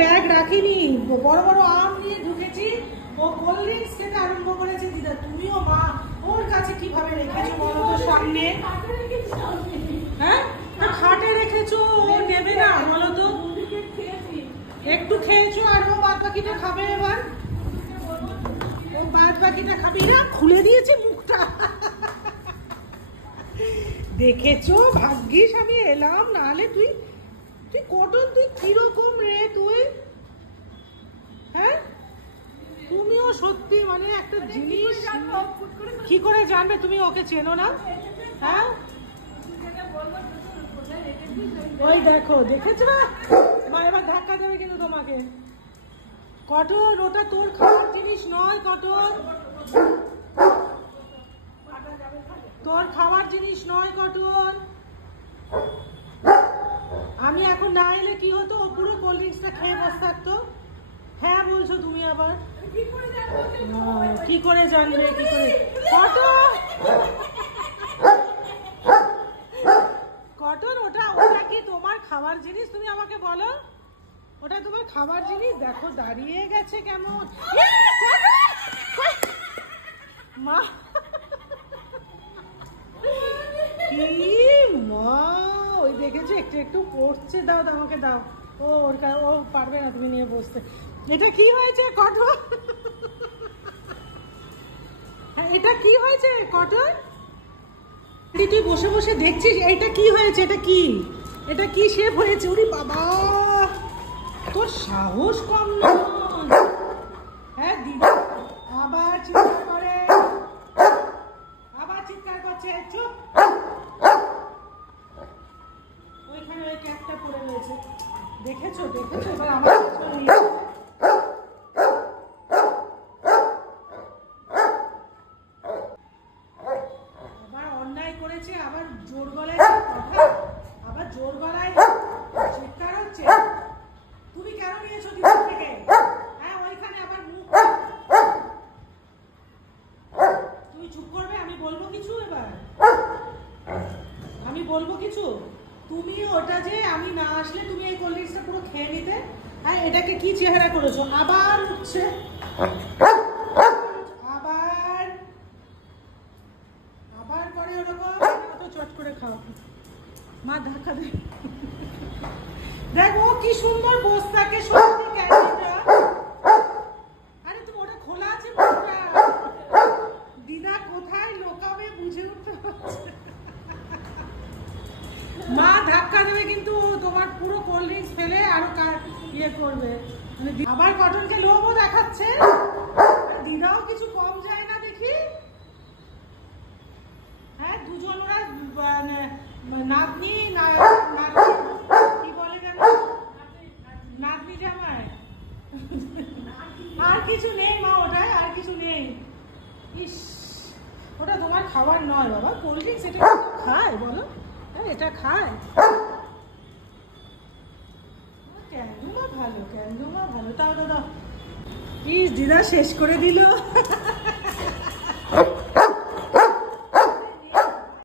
Bag রাখিনি, বড় বড় আম নিয়ে ঢুকেছি, ও কোল্ড ড্রিঙ্কস খেতে আরম্ভ করেছে। দিদা তুমিও মা ওর কাছে কিভাবে রেখেছো বলো তো সামনে? হ্যাঁ খাটে রেখেছো, ও নেবে না বলো তো? একটু খেয়েছো আর ও বাদ বাকিটা খাবে। এবার ও বাদ বাকিটা খাবি না, খুলে দিয়েছে মুখটা। দেখেছো ভাগ্যিস আমি এলাম, নাহলে তুই কটন তুই কিরকম রে তুই? হ্যাঁ তুমিও সত্যি মানে একটা জিনিস কি করে জানবে তুমি ওকে চেনো না? হ্যাঁ ওই দেখো দেখেছো মা, এবার ধাক্কা দেবে কিন্তু তোমাকে। কটন ওটা তোর খাওয়ার জিনিস নয়, কটন তোর খাওয়ার জিনিস নয় কটন। আমি এখন না এলে কি হতো, ও পুরো কোল্ড ড্রিঙ্কসটা খেয়ে বসে থাকতো। হ্যাঁ বলছো তুমি আবার কি করে জানবে? কি করে কটন কটন ওটা ওটা কি তোমার খাবার জিনিস? তুমি আমাকে বলো ওটা তোমার খাবার জিনিস? দেখো দাঁড়িয়ে গেছে কেমন মা, কি মা ওই দেখেছো একটু একটু পড়ছে। দাও দাও আমাকে দাও, ও পারবে না তুমি নিয়ে বসতে। এটা কি হয়েছে কটন? এটা কি হয়েছে কটন? তুই বসে বসে দেখছিস এটা কি হয়েছে? এটা কি শেপ হয়েছে? ওরে বাবা তোর সাহস কম না। হ্যাঁ দিদি আবার চিৎকার করে, আবার চিৎকার করছে। চুপ, ওইখানে ওই ক্যাপটা পড়ে রয়েছে। দেখেছো দেখেছো? এবার আমার আবার অন্যায় করেছে, আবার জোর গলায় কথা, আবার জোর গলায় চিৎকার হচ্ছে। তুমি কেন নিয়েছো দিদির থেকে? হ্যাঁ ওইখানে আবার মুখ, তুমি চুপ করবে? আমি বলবো কিছু? এবার আমি বলবো কিছু? তুমি ওটা যে আমি না আসলে তুমি এই কোল্ড ড্রিঙ্কসটা পুরো খেয়ে নিতে। হ্যাঁ এটাকে কি চেহারা করেছো? আবার উঠছে, আবার আবার করে ওরকম। তো চট করে খাও মা, ধাক্কা দে। দেখো কি সুন্দর বস্তাকে সত্যি ক্যান্ডিটা। আরে তুমি ওটা খোলা আছে মুখটা, দিদা কোথায় লোকাবে বুঝে উঠতে পারছে। মা ধাক্কা দেবে কিন্তু তোমার পুরো কোল্ড ড্রিঙ্কস ফেলে আরো ইয়ে করবে। আবার কটনকে লোভও দেখাচ্ছে। দিদাও কিছু কম যায় না দেখি। হ্যাঁ দুজন ওরা নাতনি কি বলে জানো, নাতনি জামাই। আর কিছু নেই মা ওটায়, আর কিছু নেই। ইস ওটা তোমার খাবার নয় বাবা, কোল্ড ড্রিঙ্কস এটা খায় বলো? এটা খায়? ক্যান্ডুমা ভালো, ক্যান্ডুমা ভালো। তাও দাদা ইস দিদা শেষ করে দিল।